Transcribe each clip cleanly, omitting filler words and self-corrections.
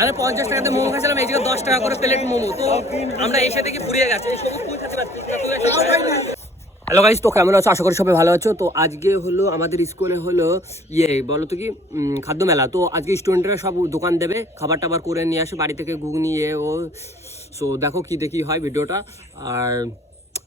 তাহলে 50 টাকাতে মোমো খাচ্ছিলাম, এই জায়গায় 10 টাকা করে প্লেট মোমো। তো আমরা এসে দেখি ফুরিয়ে গেছে। হ্যালো গাইস, তো কেমন আছো? আশা করি সবাই ভালো আছো। তো আজকে হলো আমাদের স্কুলে হলো বলো তো কি খাদ্য মেলা। তো আজকে স্টুডেন্টরা সব দোকান দেবে, খাবার টাবার করে নিয়ে আসে বাড়ি থেকে, ঘুগনি ও। সো দেখো কি দেখি হয় ভিডিওটা, আর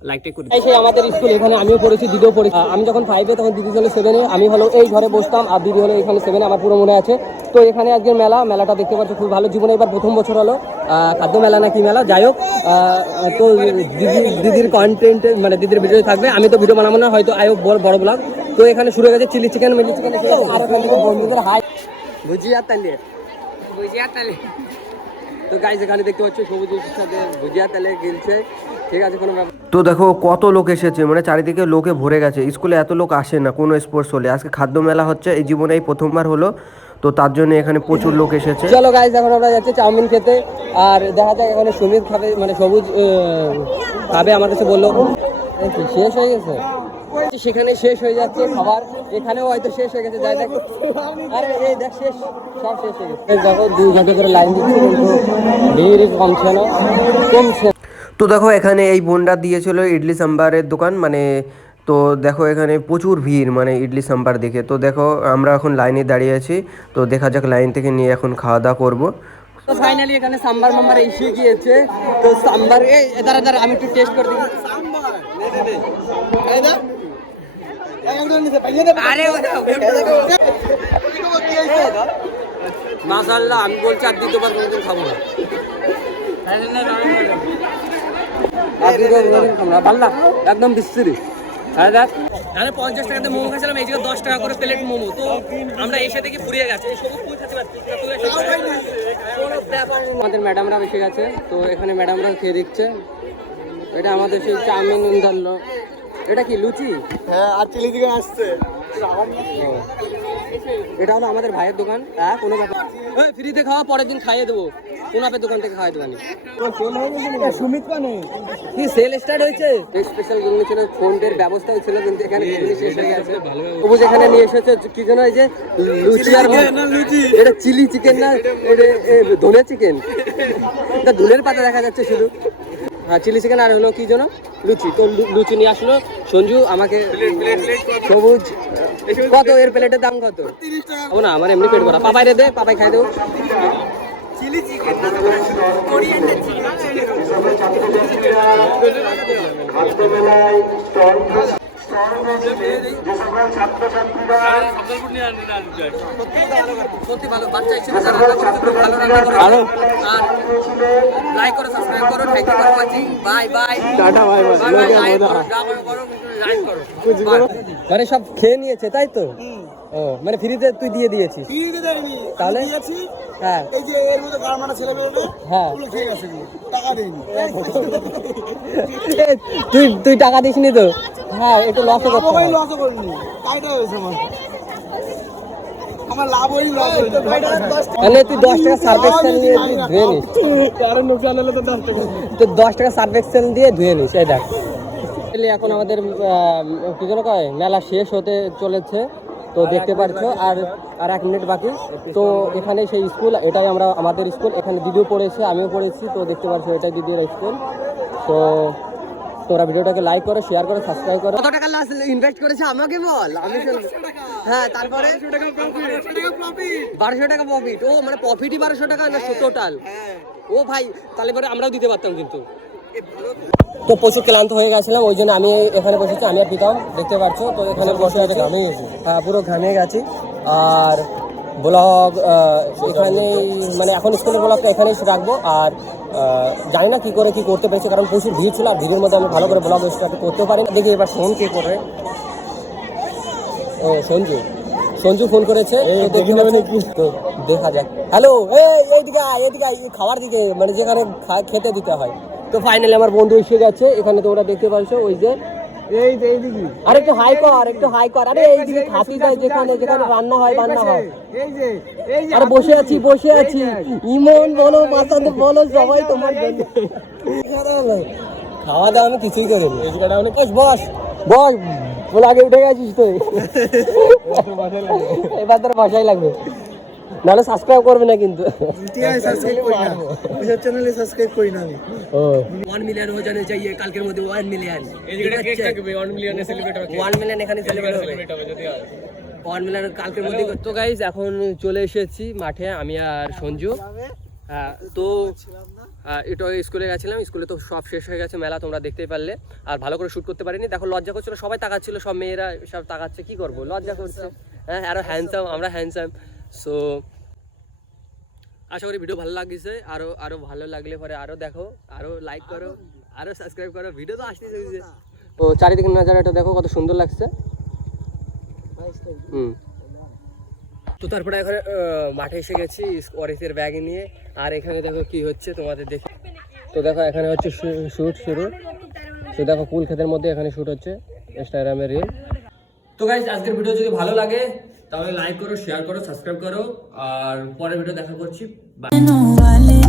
লাইকটা করে সেই আমাদের স্কুল। এখানে আমিও পড়েছি, দিদিও পড়েছি। আমি যখন 5-এ তখন দিদি ছিল 7-এ। আমি হলো এই ঘরে বসতাম আর দিদি হলো এখানে 7-এ, আমার পুরো মনে আছে। তো এখানে আজকে মেলাটা দেখতে পাচ্ছি, খুব ভালো। জীবনে এবার প্রথম বছর হলো খাদ্য মেলা না কি মেলা, যাই হোক। তো দিদির কন্টেন্ট মানে দিদির ভিডিও থাকবে, আমি তো ভিডিও বানাবো না, হয়তো আয়ো বড় ব্লগ। তো এখানে শুরু হয়ে গেছে চিলি চিকেন, মিলি চিকেন। আর বন্ধুদের হাই ভুজিয়া তালে। তো গাইস এখানে দেখতে পাচ্ছ সবুজের সাথে ভুজিয়া তালে গিলছে, ঠিক আছে কোনো ব্যাপার। তো দেখো কত লোক এসেছে, মানে চারিদিকে লোকে ভরে গেছে। স্কুলে এত লোক আসে না কোনো স্পোর্টস হলে। আজকে খাদ্য মেলা হচ্ছে, এই জীবনে এই প্রথমবার হলো, তো তার জন্য এখানে প্রচুর লোক এসেছে। চলো গাইস, এখন আমরা যাচ্ছি চাউমিন খেতে। আর দেখা যায় এখানে সুমিত খাবে, মানে সবুজ খাবে। আমার কাছে বললো শেষ হয়ে গেছে, সেখানে শেষ হয়ে যাচ্ছে খাবার, এখানেও হয়তো শেষ হয়ে গেছে। যাই দেখ, আরে এই দেখ শেষ, সব শেষ হয়ে গেছে। দেখো 2 ঘন্টা করে লাইন দিচ্ছে, কিন্তু ভিড় কমছে। তো দেখো এখানে এই বোনটা দিয়েছিল ইডলি সাম্বারের দোকান, মানে তো দেখো এখানে প্রচুর ভিড়, মানে ইডলি সাম্বার দেখে। তো দেখো আমরা এখন লাইনে দাঁড়িয়ে আছি, তো দেখা যাক লাইন থেকে নিয়ে এখন খাওয়া দাওয়া করবো। তো ফাইনালি এখানে সাম্বার মাম্বার এসে গিয়েছে। তো সাম্বার দাঁড়া আমি একটু টেস্ট করে দিই। মাশাআল্লাহ, আমি বলছি আর দ্বিতীয়বার কোনোদিন খাবো না। একদম বিশ্রী। তাহলে 50 টাকাতে মোমো খাচ্ছিলাম, এই জায়গায় 10 টাকা করে প্লেট মোমো। তো আমরা এসে দেখি ফুরিয়ে গেছে। আমাদের ম্যাডামরা এসে গেছে, তো এখানে ম্যাডামরা খেয়ে দিচ্ছে। এটা আমাদের সেই চাউমিন ধরলো। এটা কি লুচি? হ্যাঁ, আর চিলি চিকেন আসছে। এটা হলো আমাদের ভাইয়ের দোকান। হ্যাঁ, কোনো ব্যাপার ফ্রিতে খাওয়া, পরের দিন খাইয়ে দেবো। কোন আপের দোকান থেকে খাওয়াই দেবানি। সুমিত কানে কি সেল স্টার্ট হয়েছে? স্পেশাল ঘুগনি ছিল, ফোনের ব্যবস্থাও ছিল, কিন্তু এখানে ঘুগনি শেষ হয়ে গেছে। তবু যেখানে নিয়ে এসেছে কি যেন, এই যে লুচি আর এটা চিলি চিকেন না, এটা ধনে চিকেন। এটা ধনের পাতা দেখা যাচ্ছে শুধু। হ্যাঁ, চিলি চিকেন আর হলো কি যেন লুচি। তো লুচি নিয়ে আসলো সঞ্জু আমাকে। সবুজ কত এর প্লেটের দাম কত? 30 টাকা। ও না, আমার এমনি পেট ভরা। পাপাই রে দে, পাপাই খাই দেবো। চিলি চিকেন লাইক করো, সাবস্ক্রাইব করো, thank you for watching. Bye bye, টাটা, বাই বাই। মানে সব খেয়ে নিয়েছে তাই তো? ও মানে ফ্রিতে তুই দিয়ে দিয়েছিস? ফ্রিতে দেয়নি, তাহলে? আমি দিয়েছি। হ্যাঁ, এই যে এর মধ্যে গারমাটা ছেলে মেয়ে, হ্যাঁ, ওগুলো খেয়ে গেছে, টাকা দেয়নি। তুই টাকা দিসনি তো? হ্যাঁ, একটু লসও করতে হয়। লস করিনি, কাইটা হয়েছে আমার লাভ হই লস হইনি। মানে তুই 10 টাকা সার্ভ এক্সেল নিয়ে তুই ধুয়ে নিস। কারণ নোকসান হলে তো 10 টাকা। তো 10 টাকা সার্ভ এক্সেল দিয়ে ধুয়ে নিস। এই দেখ, এখন আমাদের কি যেন কয়, মেলা শেষ হতে চলেছে। তো দেখতে পারছো আর 1 মিনিট বাকি। তো এখানে সেই স্কুল, এটাই আমাদের স্কুল। এখানে দিদিও পড়েছে, আমিও পড়েছি। তো দেখতে পারছো এটাই দিদির স্কুল। তো তোরা ভিডিওটাকে লাইক করো, শেয়ার করো, সাবস্ক্রাইব করো। কত টাকা লাস্ট ইনভেস্ট করেছে আমাকে বল, আমি হ্যাঁ, তারপরে 1200 টাকা প্রফিট। ও মানে প্রফিটই 1200 টাকা না টোটাল? ও ভাই, তাহলে পরে আমরাও দিতে পারতাম কিন্তু। তো প্রচুর ক্লান্ত হয়ে গেছিলাম, ওই জন্য আমি এখানে বসেছি, আমি আর প্রীতম, দেখতে পাচ্ছ। তো এখানে বসে আছে, ঘামে গেছি। হ্যাঁ, পুরো ঘামে গেছি। আর ব্লগ এখানেই, মানে এখন স্কুলের ব্লগটা এখানেই রাখবো। আর জানি না কি করতে পেরেছি, কারণ প্রচুর ভিড় ছিল। আর ভিড়ের মধ্যে আমি ভালো করে ব্লগ স্টার্ট করতে পারি। দেখি এবার ফোন কে করবে। ও সঞ্জু ফোন করেছে, তো দেখা যাক। হ্যালো, এইদিকে খাওয়ার দিকে, মানে যেখানে খেতে দিতে হয়। তো ফাইনালি আমার বন্ধু এসে গেছে এখানে। তো ওরা দেখতে পাচ্ছ, ওই যে এইদিকে আর একটু হাই কর। আরে এইদিকে খাতি যায়, যেখানে রান্না হয়, এই যে আরে বসে আছি। ইমন বলো, মাসান বলো, সবাই তোমার জন্য। খাওয়া দাওয়া আমি কিছুই করিনি। বস ব্লগে উঠে গেছিস তুই। এবার তোর বাসায় লাগবে। নাহলে সাবস্ক্রাইব করবে না কিন্তু সাবস্ক্রাইব করি না ওই চ্যানেলে সাবস্ক্রাইব করি না আমি 1 মিলিয়ন हो जाने चाहिए কালকের মধ্যে 1 মিলিয়ন এই যে কেক থাকবে 1 মিলিয়নে সেলিব্রেট হবে 1 মিলিয়ন এখানে সেলিব্রেট হবে যদি হয় 1 মিলিয়ন কালকের মধ্যে। তো গাইস এখন চলে এসেছি মাঠে আমি আর সঞ্জু। তো এটা স্কুলে গেছিলাম, স্কুলে তো সব শেষ হয়ে গেছে মেলা, তোমরা দেখতেই পারলে। আর ভালো করে শ্যুট করতে পারিনি, দেখো লজ্জা করছিল, সবাই তাকাচ্ছিল, সব মেয়েরা সব তাকাচ্ছে, কি করবো লজ্জা করছে। হ্যাঁ আরও হ্যান্ডসাম, আমরা হ্যান্ডসাম। সো আশা করি ভিডিও ভালো লাগছে, আরও ভালো লাগলে পরে আরও দেখো, আরও লাইক করো, আরও সাবস্ক্রাইব করো, ভিডিও তো আসতেই চলছে। তো চারিদিকে নজারাটা দেখো কত সুন্দর লাগছে। তো তারপরে এখন মাঠে এসে গেছি অরিসের ব্যাগ নিয়ে, আর এখানে দেখো কি হচ্ছে তোমাদের দেখি। তো দেখো এখানে হচ্ছে শ্যুট শুরু, তো দেখো কুল ক্ষেতের মধ্যে এখানে শ্যুট হচ্ছে ইনস্টাগ্রামের রিল। তো গাইস আজকের ভিডিও যদি ভালো লাগে তাহলে লাইক করো, শেয়ার করো, সাবস্ক্রাইব করো, আর পরের ভিডিও দেখা করছি। বাই।